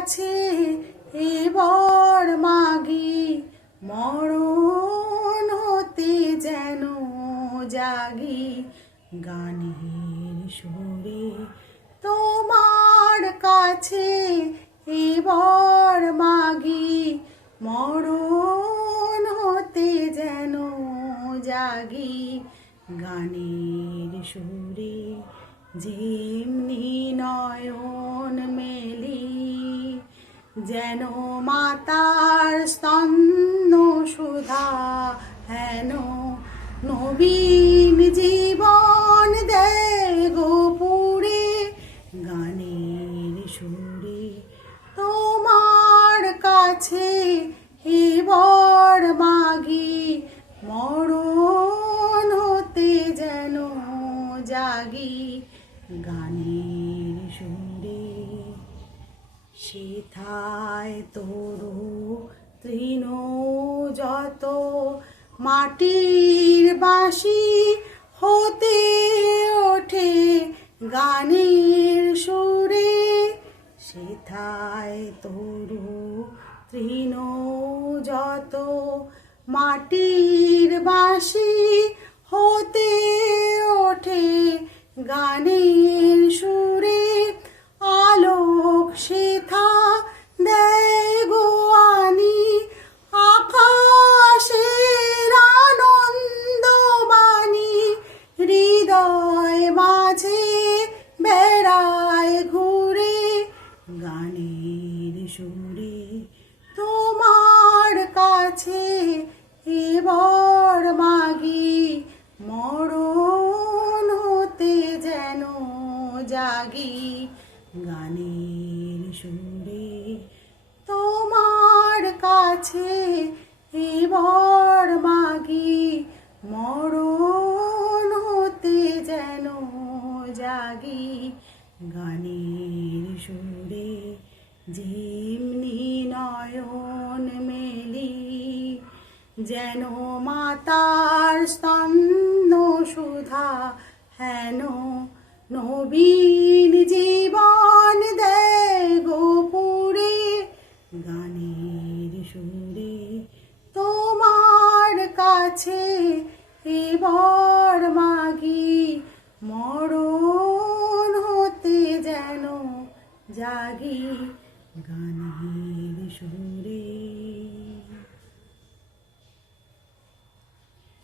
কাছে এবার মাগি, মরণ হতে যেন জাগি। গানের সুরে তোমার কাছে এবার মাগি, মরণ হতে যেন জাগি। গানের সুরে যেমনি নয়ন মেলি, যেন মাতার স্তন্য সুধা হেন নবীন জীবন দেয় গো পুরে। গানের সুরে তোমার কাছে এবার মাগি, মরণ হতে যেন জাগি। গানের সুরে সেথায় তরু তৃণ যত, মাটির বাঁশি হতে ওঠে গানের সুরে। সেথায় তরু তৃণ যত, মাটির বাঁশি হতে ওঠে গানের সুরে। আলোক সেথা দেয় গো আনি, আকাশের আনন্দ বাণী। হৃদয় মাঝে বেড়ায় ঘুরে, গানের সুরে তোমার কাছে এবার মাগি, মরণ হতে যেন জাগি। গানের সুরে তোমার কাছে এবার মাগি, মরণ হতে যেন জাগি। গানের সুরে যেমনি নয়ন মেলি, যেন মাতার স্তন্য সুধা হেন নবীন জীবন দেয় গো পুরে। গানের সুরে তোমার কাছে এবার মাগি, মরণ হতে যেন জাগি। গানের সুরে